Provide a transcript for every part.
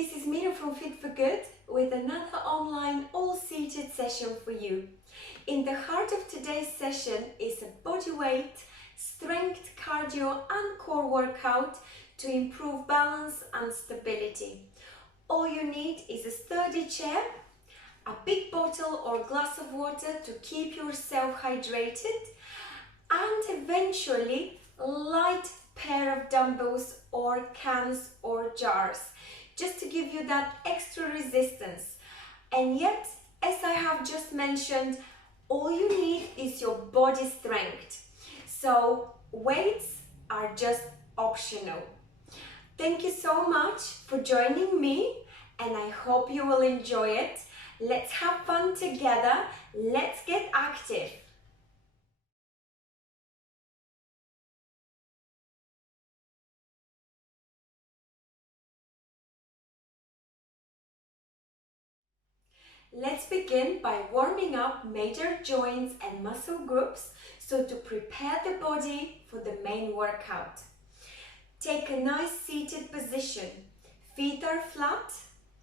this is Mira from Fit For Good with another online all-seated session for you. In the heart of today's session is a body weight, strength, cardio and core workout to improve balance and stability. All you need is a sturdy chair, a big bottle or glass of water to keep yourself hydrated, and eventually a light pair of dumbbells or cans or jars, just to give you that extra resistance. And yet, as I have just mentioned, all you need is your body strength. So weights are just optional. Thank you so much for joining me, and I hope you will enjoy it. Let's have fun together. Let's get active. Let's begin by warming up major joints and muscle groups so to prepare the body for the main workout. Take a nice seated position. Feet are flat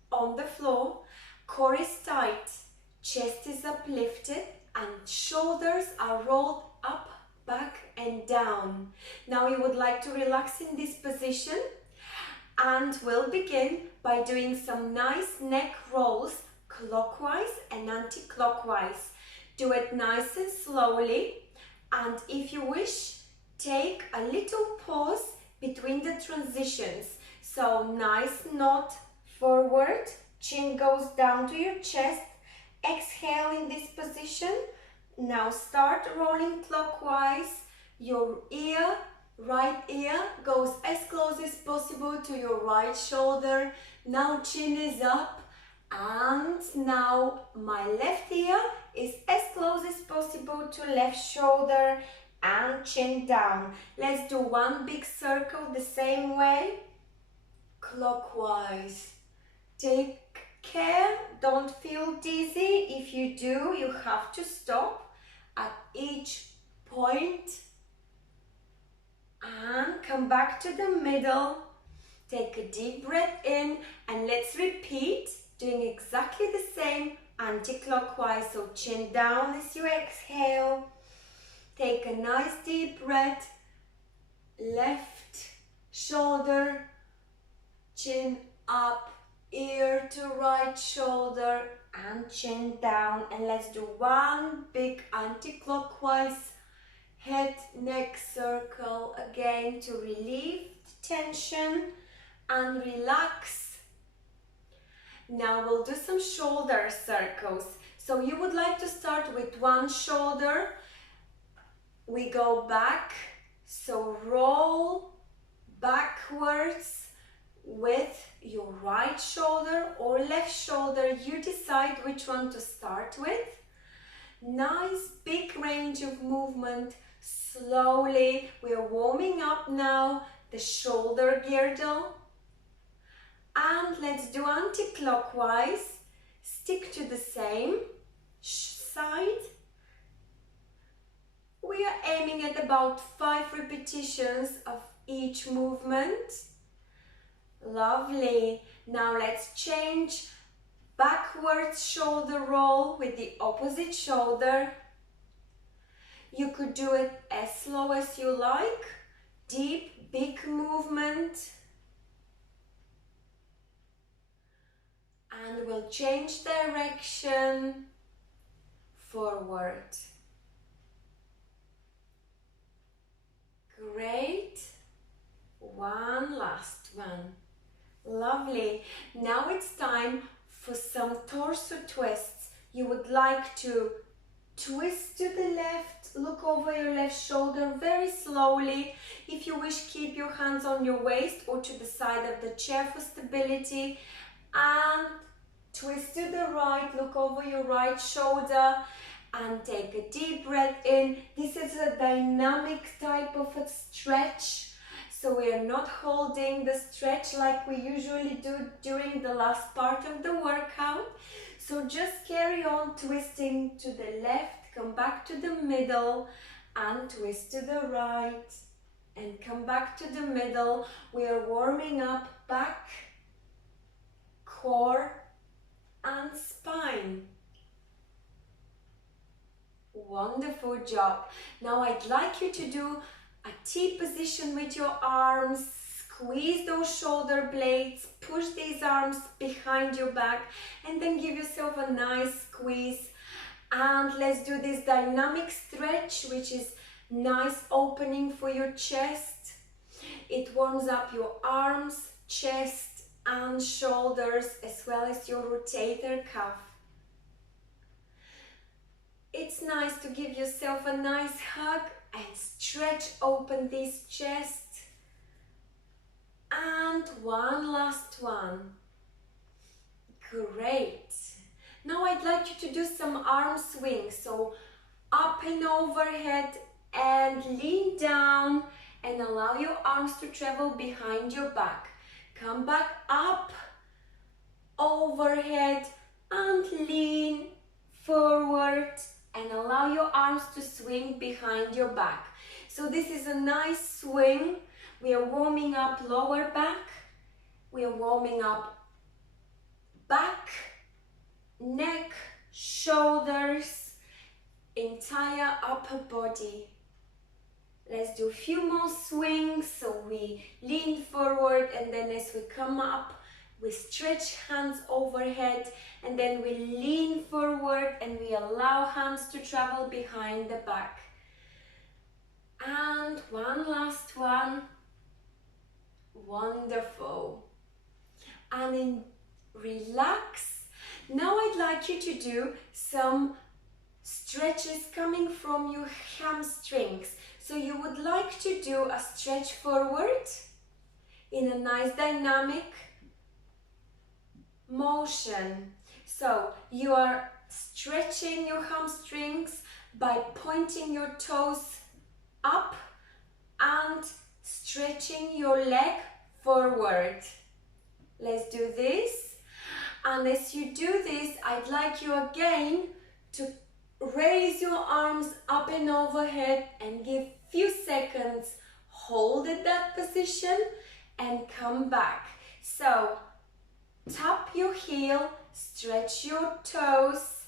on the floor, core is tight, chest is uplifted and shoulders are rolled up, back and down. Now you would like to relax in this position, and we'll begin by doing some nice neck rolls clockwise and anti-clockwise. Do it nice and slowly, and if you wish, take a little pause between the transitions. So nice nod forward, chin goes down to your chest, exhale in this position. Now start rolling clockwise. Your ear, right ear, goes as close as possible to your right shoulder. Now chin is up. And now my left ear is as close as possible to left shoulder and chin down. Let's do one big circle the same way, clockwise. Take care, don't feel dizzy. If you do, you have to stop at each point and come back to the middle. Take a deep breath in and let's repeat. Doing exactly the same anti-clockwise, so chin down as you exhale. Take a nice deep breath, left shoulder, chin up, ear to right shoulder and chin down. And let's do one big anti-clockwise head neck circle again to relieve tension and relax. Now we'll do some shoulder circles. So you would like to start with one shoulder. We go back, so roll backwards with your right shoulder or left shoulder. You decide which one to start with. Nice big range of movement. Slowly, we are warming up now the shoulder girdle. And let's do anti-clockwise. Stick to the same side. We are aiming at about 5 repetitions of each movement. Lovely. Now let's change. Backwards shoulder roll with the opposite shoulder. You could do it as slow as you like. Deep, big movement. And we'll change direction forward. Great. One last one. Lovely. Now it's time for some torso twists. You would like to twist to the left, look over your left shoulder very slowly. If you wish, keep your hands on your waist or to the side of the chair for stability. And twist to the right, look over your right shoulder and take a deep breath in. This is a dynamic type of a stretch, so we are not holding the stretch like we usually do during the last part of the workout. So just carry on twisting to the left, come back to the middle and twist to the right and come back to the middle. We are warming up back core and spine. Wonderful job. Now I'd like you to do a T position with your arms. Squeeze those shoulder blades, push these arms behind your back, and then give yourself a nice squeeze. And let's do this dynamic stretch, which is nice opening for your chest. It warms up your arms, chest, and shoulders, as well as your rotator cuff. It's nice to give yourself a nice hug and stretch open this chest. And one last one. Great. Now I'd like you to do some arm swings. So up and overhead and lean down and allow your arms to travel behind your back. Come back up, overhead and lean forward and allow your arms to swing behind your back. So this is a nice swing. We are warming up lower back. We are warming up back, neck, shoulders, entire upper body. Let's do a few more swings. So we lean forward, and then as we come up, we stretch hands overhead, and then we lean forward and we allow hands to travel behind the back. And one last one. Wonderful. And then relax. Now I'd like you to do some stretches coming from your hamstrings. So you would like to do a stretch forward in a nice dynamic motion. So you are stretching your hamstrings by pointing your toes up and stretching your leg forward. Let's do this. And as you do this, I'd like you again to raise your arms up and overhead and give few seconds. Hold at that position and come back. So tap your heel, stretch your toes.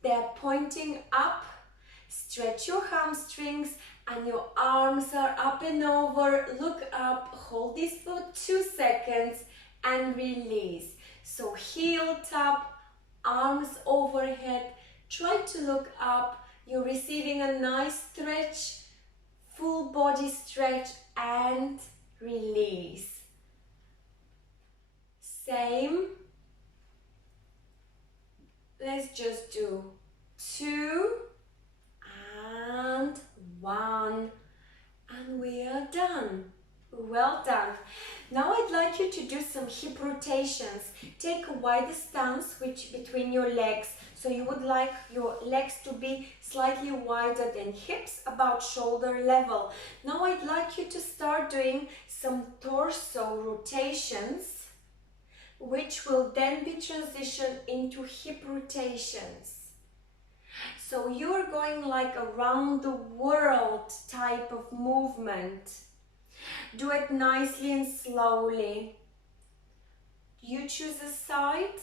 They're pointing up. Stretch your hamstrings and your arms are up and over. Look up, hold this for 2 seconds and release. So heel tap, arms overhead. Try to look up. You're receiving a nice stretch, full body stretch, and release. Same. Let's just do 2 and 1, and we are done. Well done. Now I'd like you to do some hip rotations. Take a wider stance between your legs. So you would like your legs to be slightly wider than hips, about shoulder level. Now I'd like you to start doing some torso rotations, which will then be transitioned into hip rotations. So you're going like around the world type of movement. Do it nicely and slowly. You choose a side.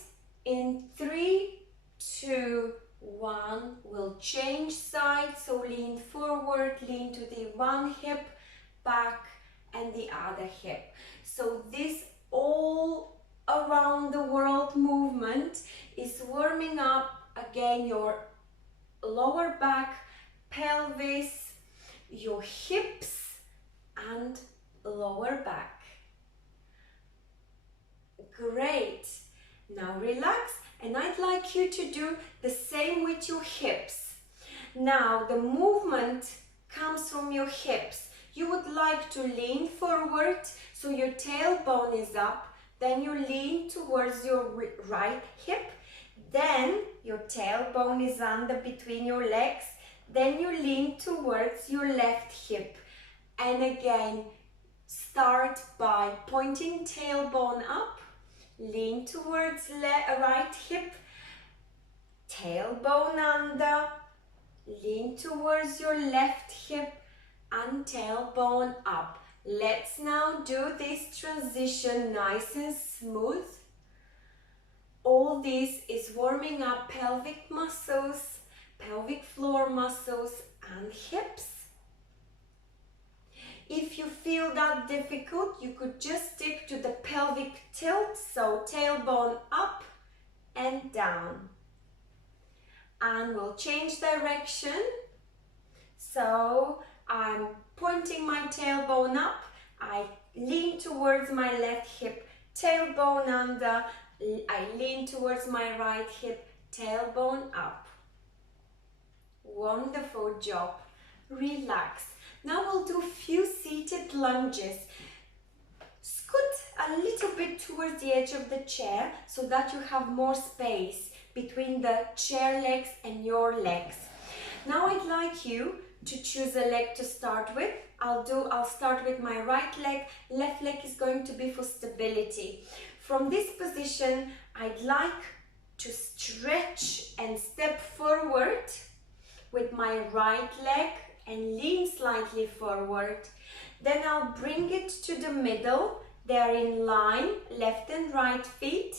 In 3, 2, 1, we'll change sides. So lean forward, lean to the one hip, back, and the other hip. So this all around the world movement is warming up again your lower back, pelvis, your hips, and lower back. Great. Now relax, and I'd like you to do the same with your hips. Now the movement comes from your hips. You would like to lean forward, so your tailbone is up, then you lean towards your right hip, then your tailbone is under between your legs, then you lean towards your left hip. And again, start by pointing tailbone up, lean towards right hip, tailbone under, lean towards your left hip, and tailbone up. Let's now do this transition nice and smooth. All this is warming up pelvic muscles, pelvic floor muscles and hips. If you feel that difficult, you could just stick to the pelvic tilt, so tailbone up and down. And we'll change direction. So I'm pointing my tailbone up, I lean towards my left hip, tailbone under, I lean towards my right hip, tailbone up. Wonderful job. Relax. Now we'll do a few seated lunges. Scoot a little bit towards the edge of the chair so that you have more space between the chair legs and your legs. Now I'd like you to choose a leg to start with. I'll start with my right leg. Left leg is going to be for stability. From this position, I'd like to stretch and step forward with my right leg and lean slightly forward. Then I'll bring it to the middle. They're in line, left and right feet.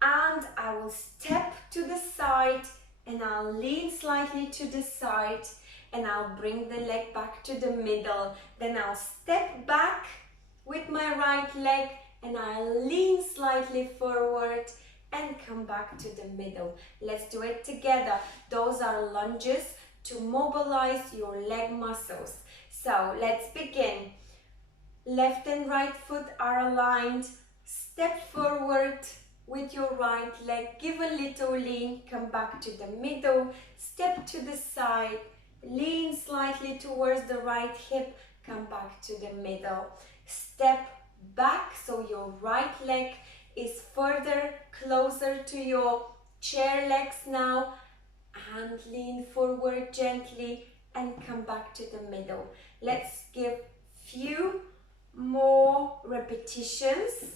And I will step to the side and I'll lean slightly to the side and I'll bring the leg back to the middle. Then I'll step back with my right leg and I'll lean slightly forward and come back to the middle. Let's do it together. Those are lunges to mobilize your leg muscles. So let's begin. Left and right foot are aligned. Step forward with your right leg. Give a little lean. Come back to the middle. Step to the side. Lean slightly towards the right hip. Come back to the middle. Step back so your right leg is further closer to your chair legs now. And lean forward gently and come back to the middle. Let's give few more repetitions.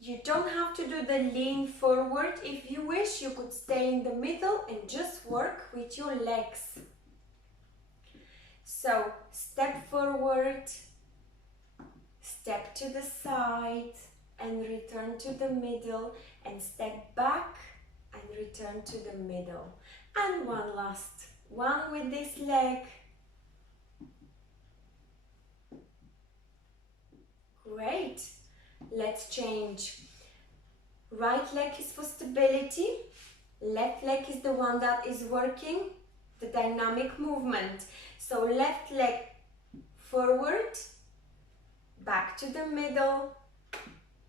You don't have to do the lean forward. If you wish, you could stay in the middle and just work with your legs. So step forward, step to the side and return to the middle, and step back and return to the middle. And one last one with this leg. Great. Let's change. Right leg is for stability. Left leg is the one that is working the dynamic movement. So left leg forward, back to the middle,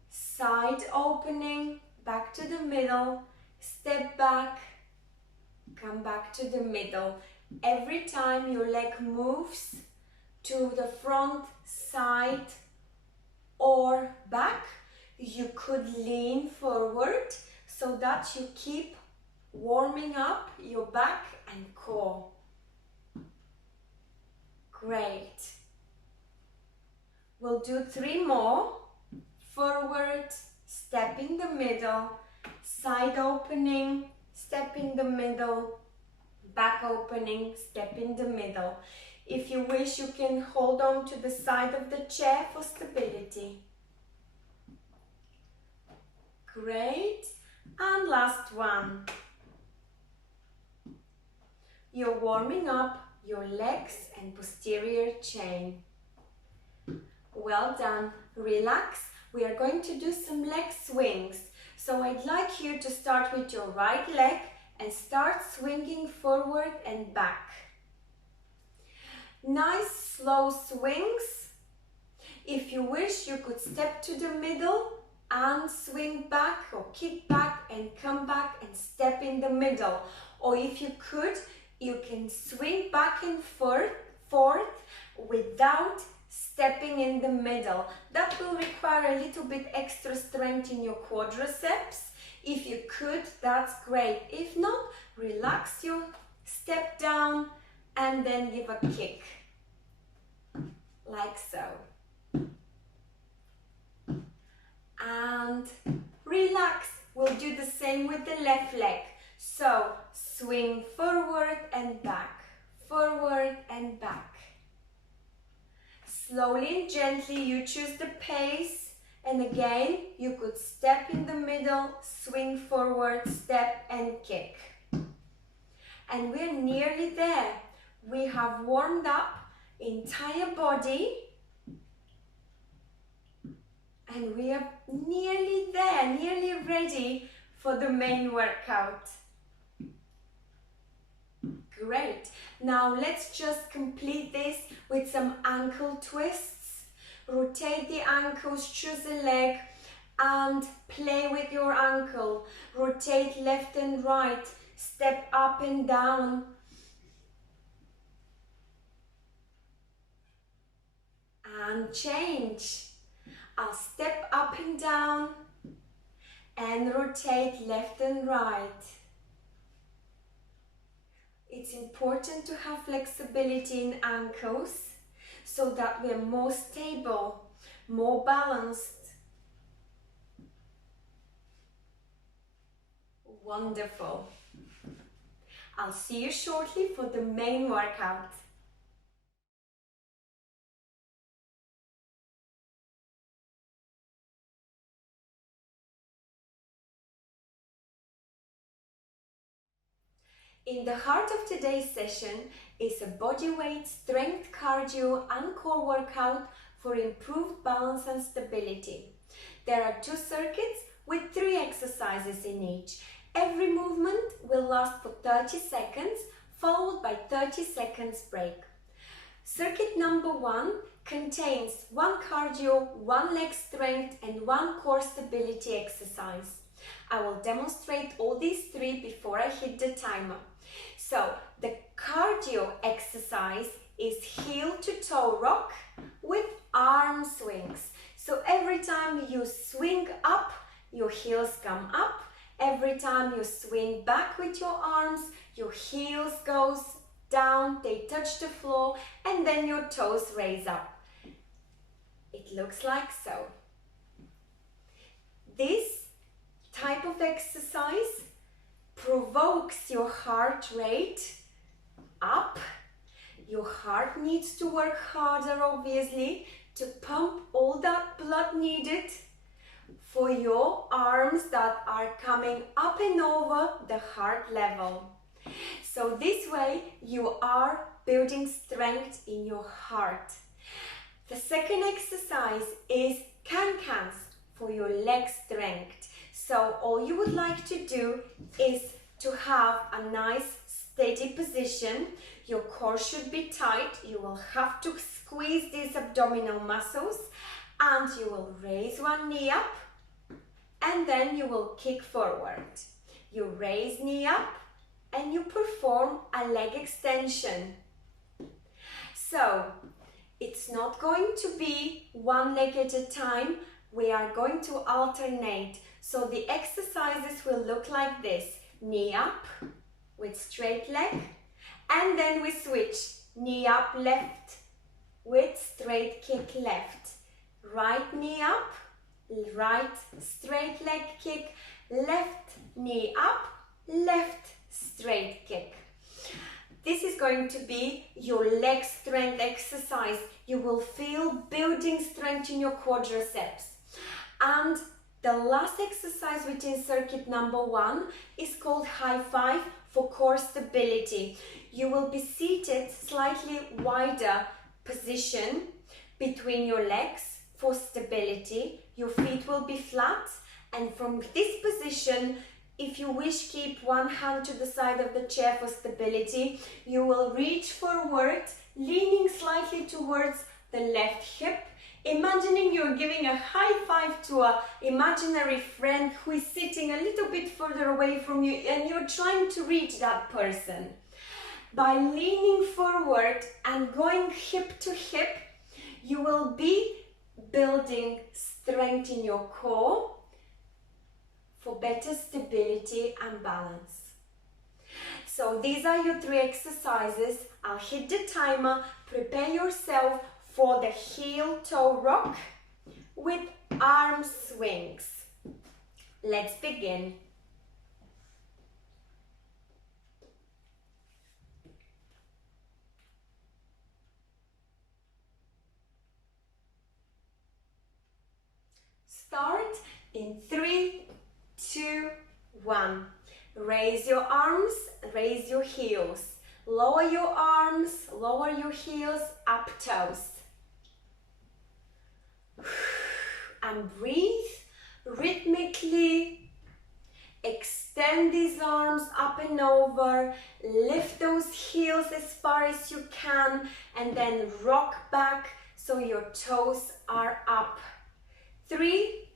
side opening, back to the middle, step back, come back to the middle. Every time your leg moves to the front, side or back, you could lean forward so that you keep warming up your back and core. Great. We'll do 3 more. Forward, step in the middle, side opening, step in the middle, back opening, step in the middle. If you wish, you can hold on to the side of the chair for stability. Great. And last one. You're warming up your legs and posterior chain. Well done. Relax. We are going to do some leg swings. So I'd like you to start with your right leg and start swinging forward and back. Nice slow swings. If you wish, you could step to the middle and swing back or kick back and come back and step in the middle. Or if you could, you can swing back and forth without stepping in the middle. That will require a little bit extra strength in your quadriceps. If you could, that's great. If not, relax your step down and then give a kick, like so. And relax. We'll do the same with the left leg. So swing forward and back, forward and back. Slowly and gently, you choose the pace And again, you could step in the middle, swing forward, step and kick. And we're nearly there. We have warmed up entire body. And we are nearly there, nearly ready for the main workout. Great. Now let's just complete this with some ankle twists. Rotate the ankles, choose a leg and play with your ankle. Rotate left and right, step up and down. And change. I'll step up and down and rotate left and right. It's important to have flexibility in ankles so that we're more stable, more balanced. Wonderful. I'll see you shortly for the main workout. In the heart of today's session is a bodyweight strength cardio and core workout for improved balance and stability. There are 2 circuits with 3 exercises in each. Every movement will last for 30 seconds, followed by 30 seconds break. Circuit number 1 contains 1 cardio, 1 leg strength and 1 core stability exercise. I will demonstrate all these 3 before I hit the timer. So, the cardio exercise is heel to toe rock with arm swings. So every time you swing up, your heels come up. Every time you swing back with your arms, your heels goes down, they touch the floor, and then your toes raise up. It looks like so. This type of exercise provokes your heart rate up. Your heart needs to work harder, obviously, to pump all that blood needed for your arms that are coming up and over the heart level. So this way you are building strength in your heart. The second exercise is can-cans for your leg strength. So all you would like to do is to have a nice steady position. Your core should be tight. You will have to squeeze these abdominal muscles and you will raise one knee up and then you will kick forward. You raise knee up and you perform a leg extension. So it's not going to be one leg at a time. We are going to alternate. So the exercises will look like this. Knee up with straight leg and then we switch. Knee up left with straight kick left. Right knee up, right straight leg kick, left knee up, left straight kick. This is going to be your leg strength exercise. You will feel building strength in your quadriceps. And the last exercise within circuit number 1 is called high five for core stability. You will be seated slightly wider position between your legs for stability. Your feet will be flat and from this position, if you wish, keep one hand to the side of the chair for stability. You will reach forward, leaning slightly towards the left hip, imagining you're giving a high five to an imaginary friend who is sitting a little bit further away from you and you're trying to reach that person. By leaning forward and going hip to hip, you will be building strength in your core for better stability and balance. So these are your 3 exercises. I'll hit the timer. Prepare yourself for the heel toe rock with arm swings. Let's begin. In 3, 2, 1. Raise your arms, raise your heels. Lower your arms, lower your heels, up toes. And breathe rhythmically. Extend these arms up and over. Lift those heels as far as you can and then rock back so your toes are up. 3,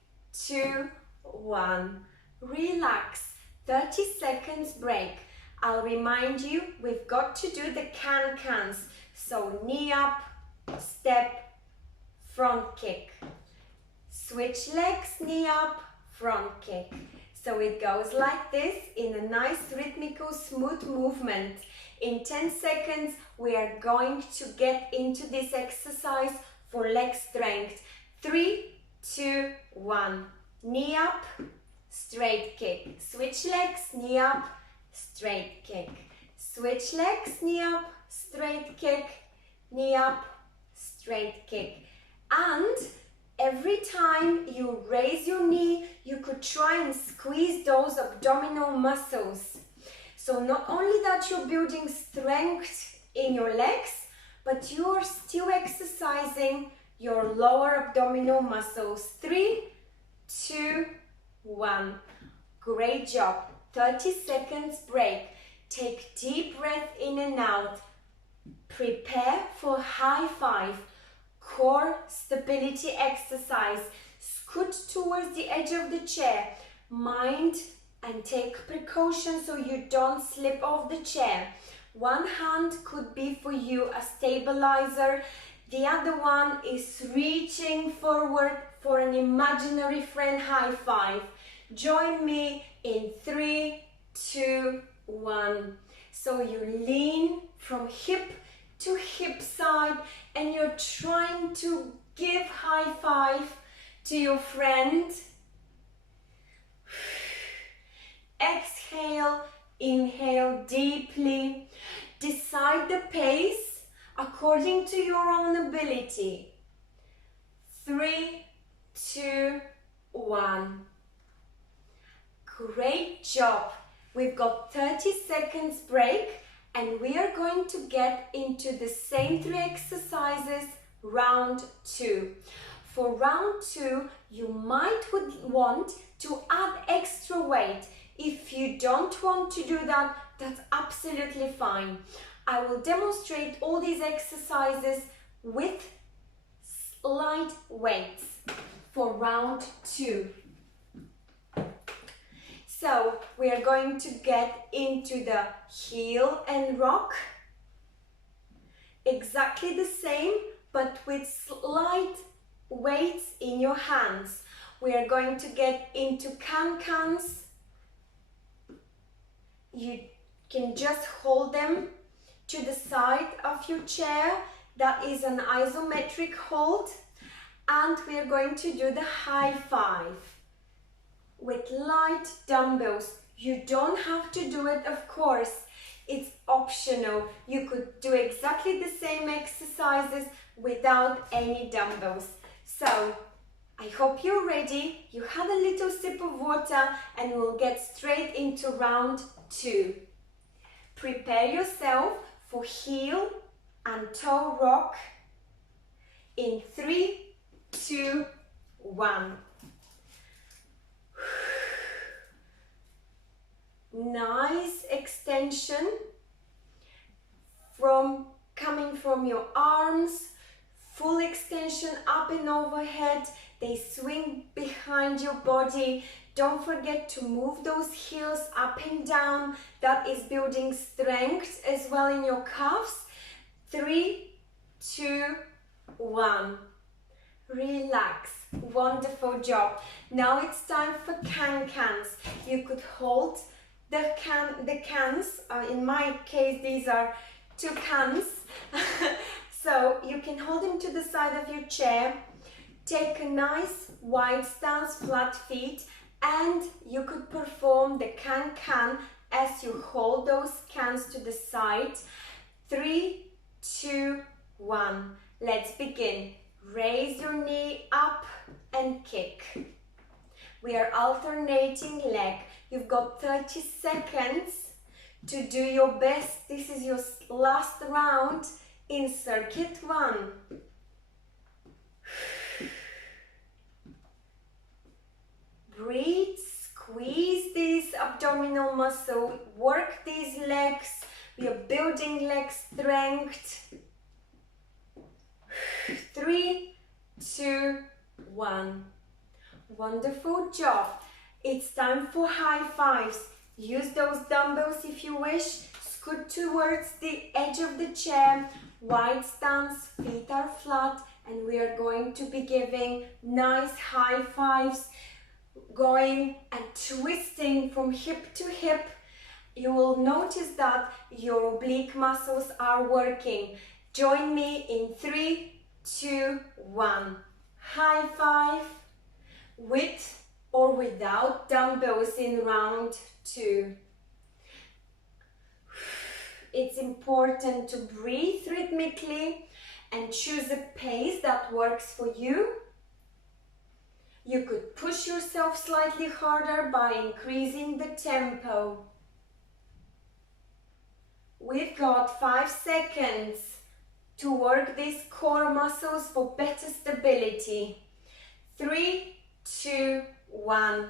2, 1. Relax. 30 seconds break. I'll remind you, we've got to do the can-cans. So knee up, step, front kick. Switch legs, knee up, front kick. So it goes like this in a nice rhythmical, smooth movement. In 10 seconds, we are going to get into this exercise for leg strength. 3, 2, 1. Knee up, straight kick. Switch legs, knee up, straight kick. Switch legs, knee up, straight kick. Knee up, straight kick. And every time you raise your knee, you could try and squeeze those abdominal muscles. So not only that you're building strength in your legs, but you are still exercising your lower abdominal muscles. 3, 2, 1. Great job. 30 seconds break. Take deep breath in and out. Prepare for high five. Core stability exercise. Scoot towards the edge of the chair. Mind and take precaution so you don't slip off the chair. One hand could be for you a stabilizer. The other one is reaching forward for an imaginary friend high five. Join me in 3, 2, 1. So you lean from hip to hip side and you're trying to give high five to your friend. Exhale, inhale deeply. Decide the pace according to your own ability. 3, 2, 1. Great job. We've got 30 seconds break and we are going to get into the same 3 exercises, round 2. For round 2, you might want to add extra weight. If you don't want to do that, that's absolutely fine. I will demonstrate all these exercises with light weights for round 2. So we are going to get into the heel and rock. Exactly the same, but with slight weights in your hands. We are going to get into can-cans. You can just hold them to the side of your chair. That is an isometric hold. And we are going to do the high five with light dumbbells. You don't have to do it, of course. It's optional. You could do exactly the same exercises without any dumbbells. So, I hope you're ready. You had a little sip of water and we'll get straight into round 2. Prepare yourself for heel and toe rock in 3, 2, 1. Nice extension coming from your arms, full extension up and overhead. They swing behind your body. Don't forget to move those heels up and down. That is building strength as well in your calves. 3, 2, 1. Relax. Wonderful job. Now it's time for can-cans. You could hold the cans. In my case, these are 2 cans. So you can hold them to the side of your chair. Take a nice wide stance, flat feet, and you could perform the can-can as you hold those cans to the side. 3, 2, 1. Let's begin. Raise your knee up and kick. We are alternating leg. You've got 30 seconds to do your best. This is your last round in circuit 1. Breathe, squeeze this abdominal muscle, work these legs. We are building leg strength. 3, 2, 1. Wonderful job. It's time for high fives. Use those dumbbells if you wish. Scoot towards the edge of the chair. Wide stance, feet are flat, and we are going to be giving nice high fives, going and twisting from hip to hip. You will notice that your oblique muscles are working. Join me in 3, 2, 1. High five with or without dumbbells in round 2. It's important to breathe rhythmically and choose a pace that works for you. You could push yourself slightly harder by increasing the tempo. We've got 5 seconds to work these core muscles for better stability. 3, 2, 1.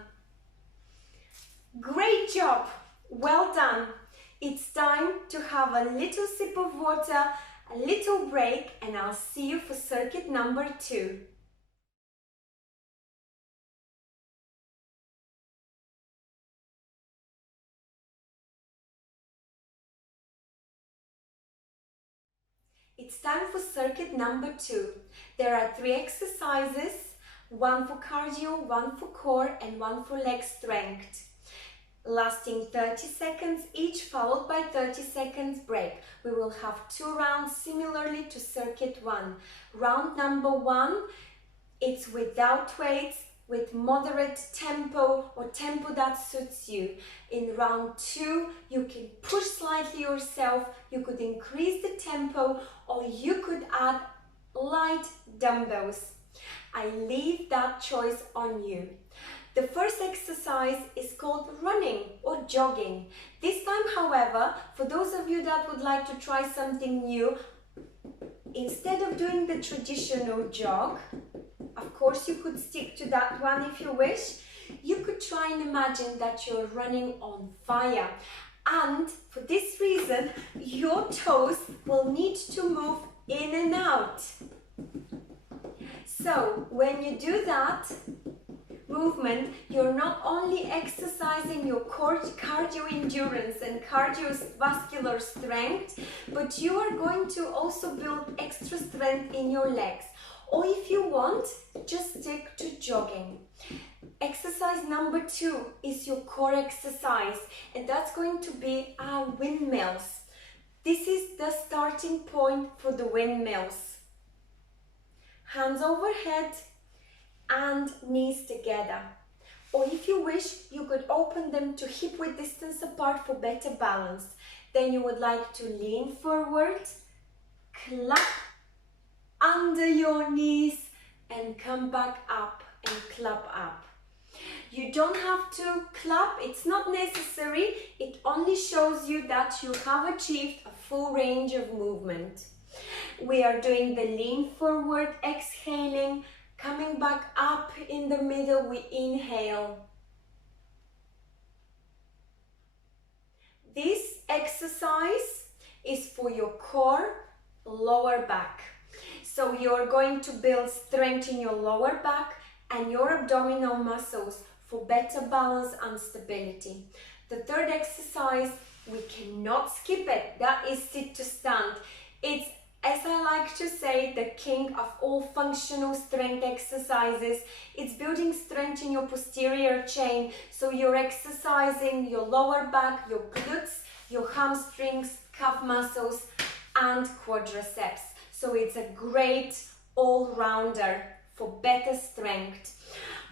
Great job! Well done! It's time to have a little sip of water, a little break, and I'll see you for circuit number 2. It's time for circuit number 2. There are 3 exercises, one for cardio, one for core, and one for leg strength, lasting 30 seconds each, followed by 30 seconds break. We will have 2 rounds similarly to circuit 1. Round number 1, it's without weights, with moderate tempo or tempo that suits you. In round 2, you can push slightly yourself, you could increase the tempo, or you could add light dumbbells. I leave that choice on you. The first exercise is called running or jogging. This time, however, for those of you that would like to try something new, instead of doing the traditional jog, of course you could stick to that one if you wish, you could try and imagine that you're running on fire. And for this reason, your toes will need to move in and out. So when you do that movement, you're not only exercising your core cardio endurance and cardiovascular strength, but you are going to also build extra strength in your legs. Or if you want, just stick to jogging. Exercise number 2 is your core exercise, and that's going to be our windmills. This is the starting point for the windmills. Hands overhead and knees together. Or if you wish, you could open them to hip-width distance apart for better balance. Then you would like to lean forward, clap under your knees, and come back up and clap up. You don't have to clap, it's not necessary. It only shows you that you have achieved a full range of movement. We are doing the lean forward, exhaling, coming back up in the middle, we inhale. This exercise is for your core, lower back. So you're going to build strength in your lower back and your abdominal muscles for better balance and stability. The third exercise, we cannot skip it. That is sit to stand. It's, as I like to say, the king of all functional strength exercises. It's building strength in your posterior chain. So you're exercising your lower back, your glutes, your hamstrings, calf muscles, and quadriceps. So it's a great all-rounder for better strength.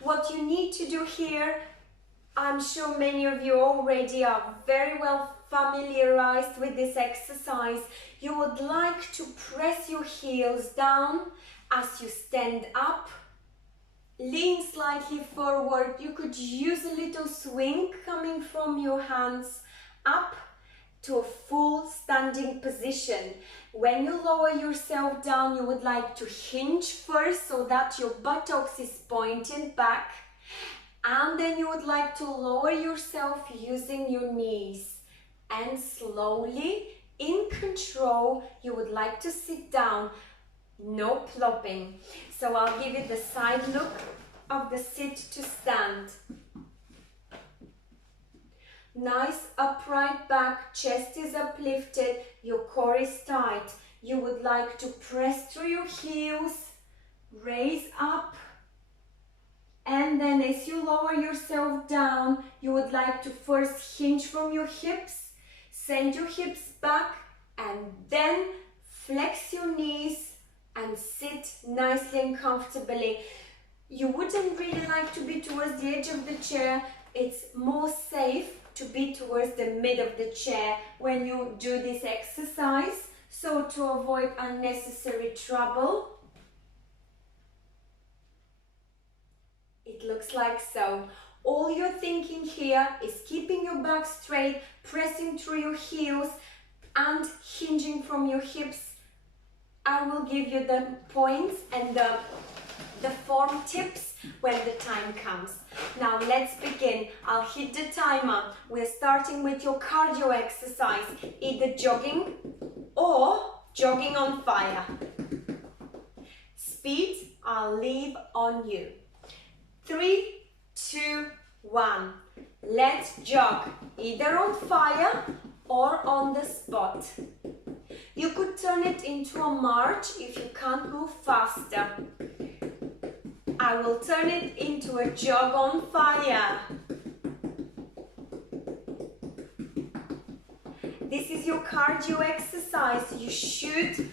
What you need to do here, I'm sure many of you already are very well familiarized with this exercise. You would like to press your heels down as you stand up, lean slightly forward. You could use a little swing coming from your hands up to a full standing position. When you lower yourself down, you would like to hinge first so that your buttocks is pointed back, and then you would like to lower yourself using your knees, and slowly, in control, you would like to sit down. No plopping. So I'll give you the side look of the sit to stand. Nice upright back, chest is uplifted, your core is tight. You would like to press through your heels, raise up, and then as you lower yourself down, you would like to first hinge from your hips, send your hips back, and then flex your knees and sit nicely and comfortably. You wouldn't really like to be towards the edge of the chair. It's more safe to be towards the mid of the chair when you do this exercise. So to avoid unnecessary trouble, it looks like so. All you're thinking here is keeping your back straight, pressing through your heels and hinging from your hips. I will give you the points and the form tips when the time comes. Now let's begin. I'll hit the timer. We're starting with your cardio exercise, either jogging or jogging on fire. Speed, I'll leave on you. 3, 2, 1. Let's jog, either on fire or on the spot. You could turn it into a march if you can't move faster. I will turn it into a jog on fire. This is your cardio exercise. You should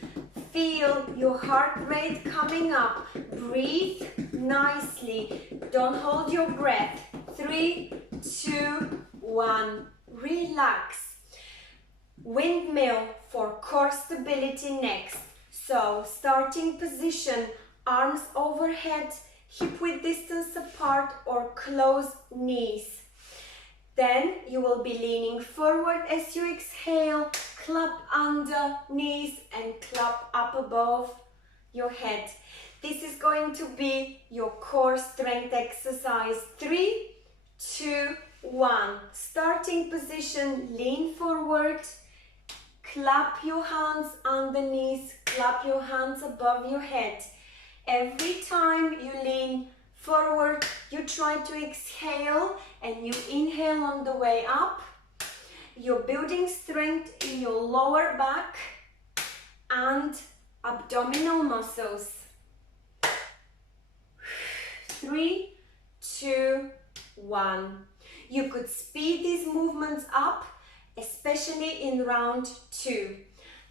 feel your heart rate coming up. Breathe nicely. Don't hold your breath. 3, 2, 1. Relax. Windmill for core stability next. So, starting position, arms overhead, hip width distance apart or closed knees. Then you will be leaning forward as you exhale, clap under knees and clap up above your head. This is going to be your core strength exercise. 3, 2, 1. Starting position, lean forward, clap your hands underneath, clap your hands above your head. Every time you lean forward, you try to exhale and you inhale on the way up. You're building strength in your lower back and abdominal muscles. 3, 2, 1. You could speed these movements up, especially in round 2.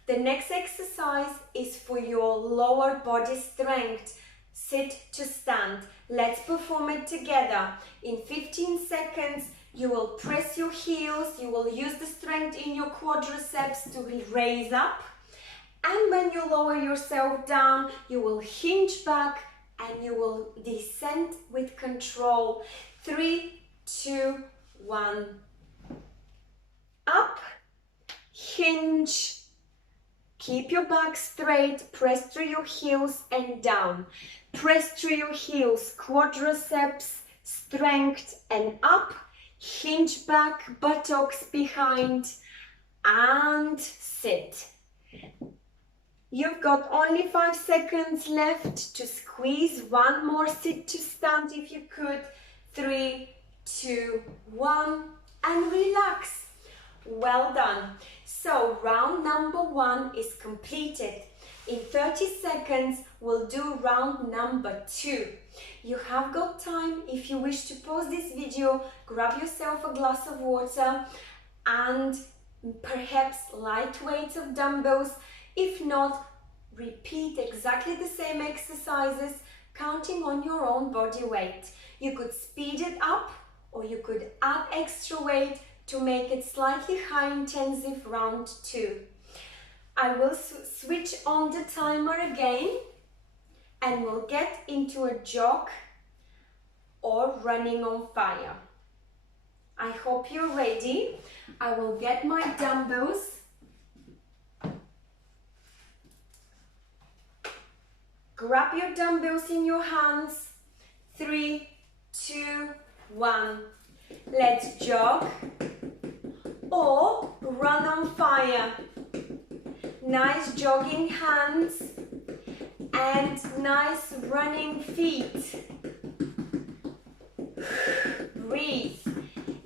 The next exercise is for your lower body strength. Sit to stand. Let's perform it together. In 15 seconds, you will press your heels, you will use the strength in your quadriceps to raise up. And when you lower yourself down, you will hinge back and you will descend with control. 3, 2, 1. Up, hinge. Keep your back straight, press through your heels and down. Press through your heels, quadriceps, strength and up. Hinge back, buttocks behind and sit. You've got only 5 seconds left to squeeze one more sit to stand if you could. 3, 2, 1 and relax. Well done. So round number 1 is completed. In 30 seconds, we'll do round number 2. You have got time. If you wish to pause this video, grab yourself a glass of water and perhaps light weights of dumbbells. If not, repeat exactly the same exercises, counting on your own body weight. You could speed it up or you could add extra weight to make it slightly high intensive round 2. I will switch on the timer again and we'll get into a jog or running on fire. I hope you're ready. I will get my dumbbells. Grab your dumbbells in your hands. 3, 2, 1. Let's jog or run on fire. Nice jogging hands and nice running feet. Breathe.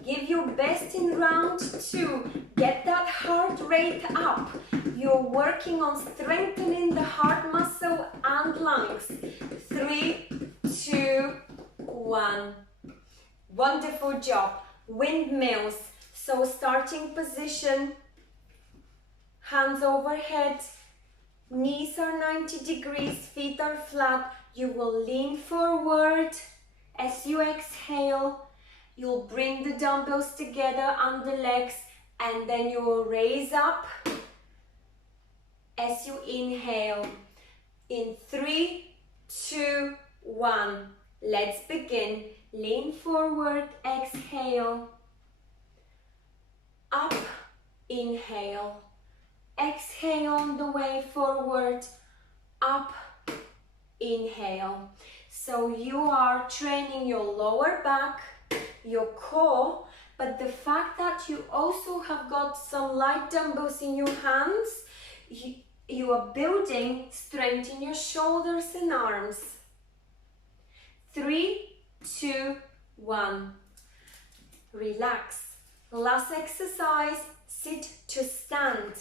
Give your best in round 2. Get that heart rate up. You're working on strengthening the heart muscle and lungs. 3, 2, 1. Wonderful job. Windmills. So starting position, hands overhead, knees are 90 degrees, feet are flat. You will lean forward. As you exhale, you'll bring the dumbbells together under legs and then you will raise up as you inhale. In 3, 2, 1. Let's begin. Lean forward, exhale. Up, inhale. Exhale on the way forward. Up, inhale. So you are training your lower back, your core, but the fact that you also have got some light dumbbells in your hands, you are building strength in your shoulders and arms. 3, 2, 1. Relax. Last exercise, sit to stand.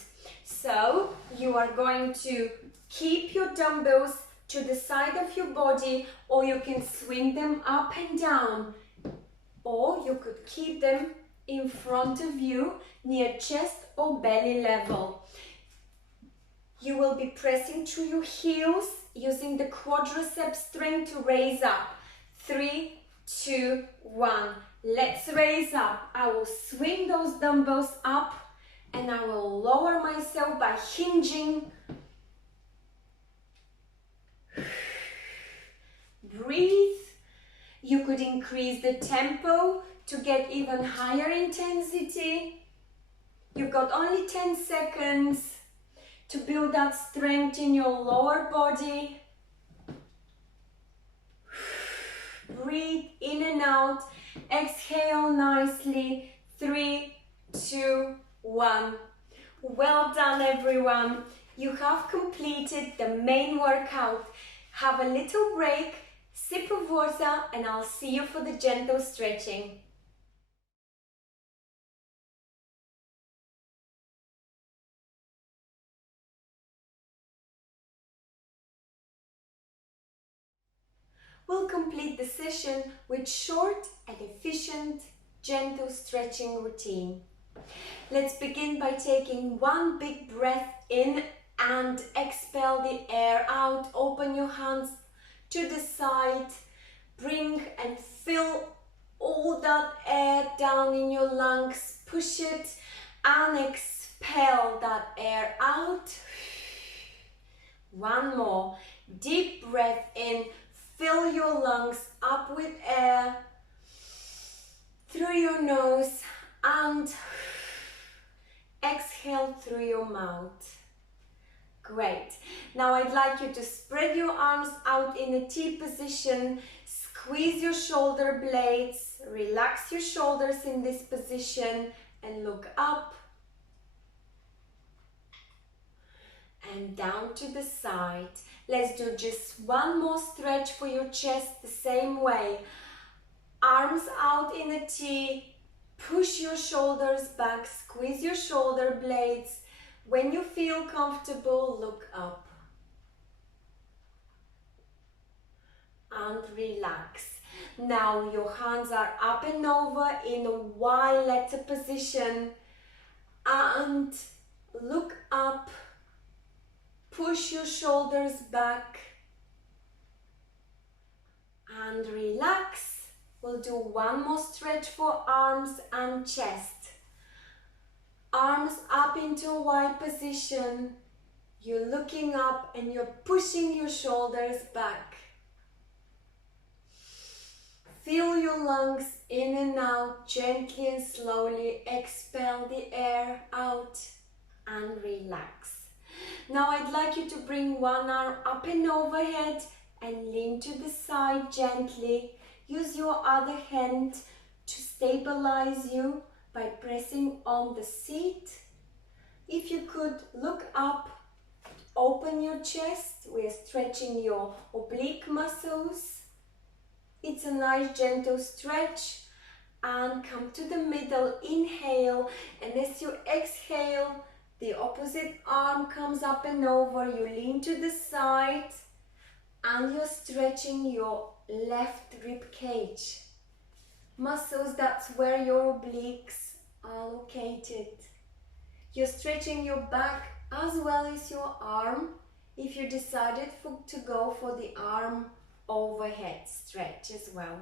So you are going to keep your dumbbells to the side of your body, or you can swing them up and down, or you could keep them in front of you near chest or belly level. You will be pressing through your heels using the quadriceps strength to raise up. 3, 2, 1. Let's raise up. I will swing those dumbbells up and I will lower myself by hinging. Breathe. You could increase the tempo to get even higher intensity. You've got only 10 seconds to build that strength in your lower body. Breathe in and out. Exhale nicely. 3, 2, 1. Well done, everyone. You have completed the main workout. Have a little break, sip of water, and I'll see you for the gentle stretching. We'll complete the session with short and efficient, gentle stretching routine. Let's begin by taking one big breath in and expel the air out. Open your hands to the side. Bring and fill all that air down in your lungs. Push it and expel that air out. One more. Deep breath in. Fill your lungs up with air through your nose and exhale through your mouth. Great. Now I'd like you to spread your arms out in a T position. Squeeze your shoulder blades. Relax your shoulders in this position and look up and down to the side. Let's do just one more stretch for your chest the same way. Arms out in a T. Push your shoulders back. Squeeze your shoulder blades. When you feel comfortable, look up. And relax. Now your hands are up and over in a Y letter position. And look up. Push your shoulders back and relax. We'll do one more stretch for arms and chest. Arms up into a Y position. You're looking up and you're pushing your shoulders back. Fill your lungs in and out, gently and slowly. Expel the air out and relax. Now I'd like you to bring one arm up and overhead and lean to the side gently. Use your other hand to stabilize you by pressing on the seat. If you could look up, open your chest. We're stretching your oblique muscles. It's a nice gentle stretch. And come to the middle, inhale, and as you exhale, the opposite arm comes up and over. You lean to the side and you're stretching your left rib cage. Muscles, that's where your obliques are located. You're stretching your back as well as your arm if you decided to go for the arm overhead stretch as well.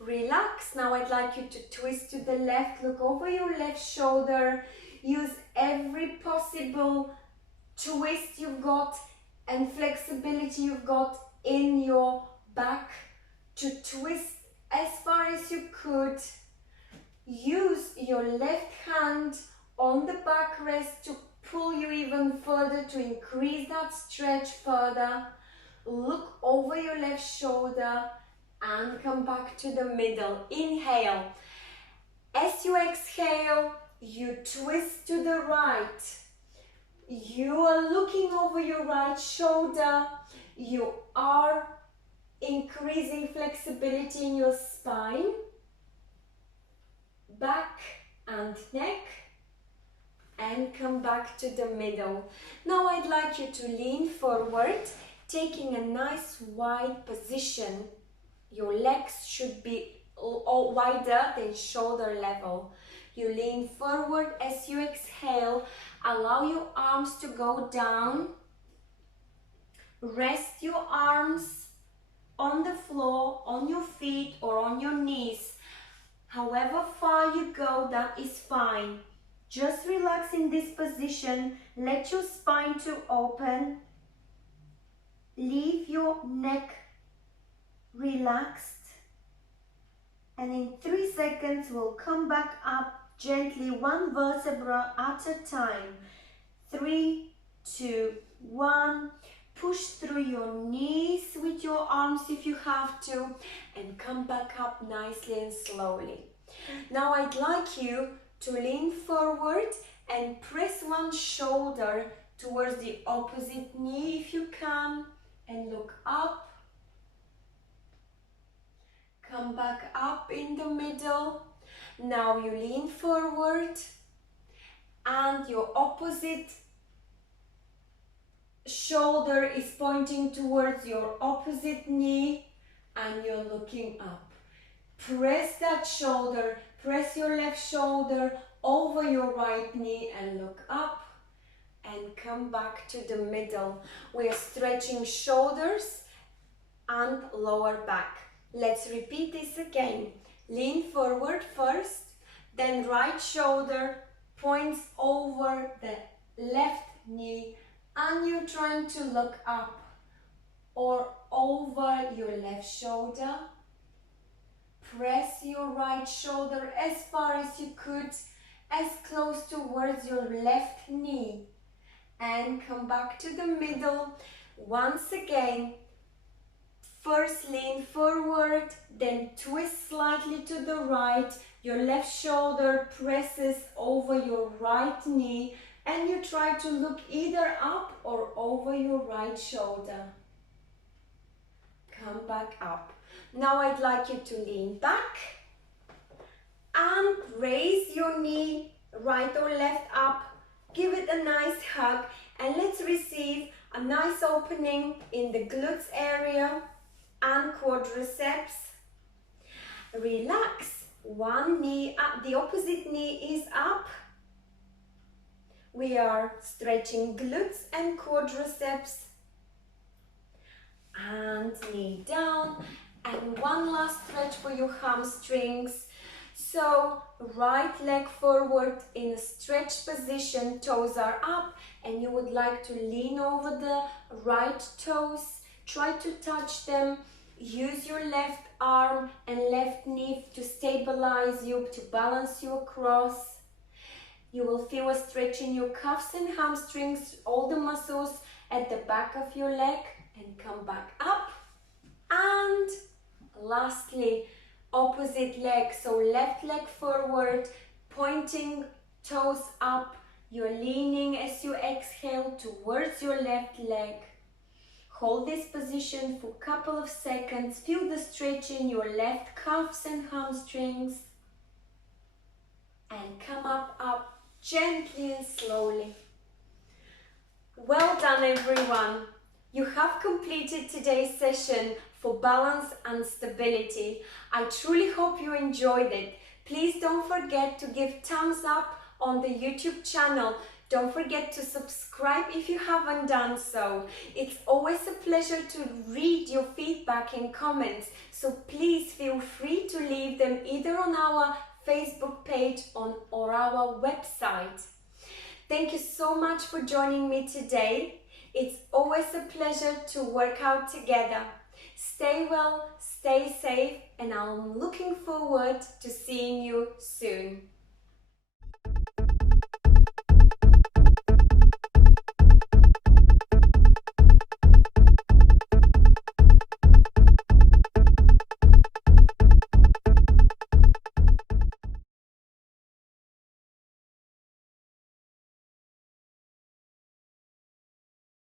Relax. Now I'd like you to twist to the left. Look over your left shoulder. Use every possible twist you've got and flexibility you've got in your back to twist as far as you could. Use your left hand on the backrest to pull you even further, to increase that stretch further. Look over your left shoulder and come back to the middle. Inhale. As you exhale, you twist to the right. You are looking over your right shoulder. You are increasing flexibility in your spine, back and neck, and come back to the middle. Now I'd like you to lean forward, taking a nice wide position. Your legs should be wider than shoulder level. You lean forward as you exhale. Allow your arms to go down. Rest your arms on the floor, on your feet or on your knees. However far you go, that is fine. Just relax in this position. Let your spine to open. Leave your neck relaxed. And in 3 seconds, we'll come back up gently, one vertebra at a time. 3, 2, 1. Push through your knees with your arms if you have to, and come back up nicely and slowly. Now I'd like you to lean forward and press one shoulder towards the opposite knee if you can, and look up. Come back up in the middle. Now you lean forward and your opposite shoulder is pointing towards your opposite knee and you're looking up. Press that shoulder, press your left shoulder over your right knee and look up and come back to the middle. We are stretching shoulders and lower back. Let's repeat this again. Lean forward first, then right shoulder points over the left knee and you're trying to look up or over your left shoulder. Press your right shoulder as far as you could, as close towards your left knee, and come back to the middle. Once again, first lean forward, then twist slightly to the right. Your left shoulder presses over your right knee and you try to look either up or over your right shoulder. Come back up. Now I'd like you to lean back and raise your knee, right or left up. Give it a nice hug and let's receive a nice opening in the glutes area and quadriceps. Relax. One knee up, the opposite knee is up. We are stretching glutes and quadriceps. And knee down. And one last stretch for your hamstrings. So right leg forward in a stretch position, toes are up, and you would like to lean over the right toes. Try to touch them Use your left arm and left knee to stabilize you, to balance you across. You will feel a stretch in your calves and hamstrings, all the muscles at the back of your leg, and come back up. And lastly, opposite leg, so left leg forward, pointing toes up. You're leaning as you exhale towards your left leg. Hold this position for a couple of seconds. Feel the stretch in your left calves and hamstrings. And come up gently and slowly. Well done, everyone. You have completed today's session for balance and stability. I truly hope you enjoyed it. Please don't forget to give thumbs up on the YouTube channel. Don't forget to subscribe if you haven't done so. It's always a pleasure to read your feedback and comments, so please feel free to leave them either on our Facebook page or our website. Thank you so much for joining me today. It's always a pleasure to work out together. Stay well, stay safe, and I'm looking forward to seeing you soon.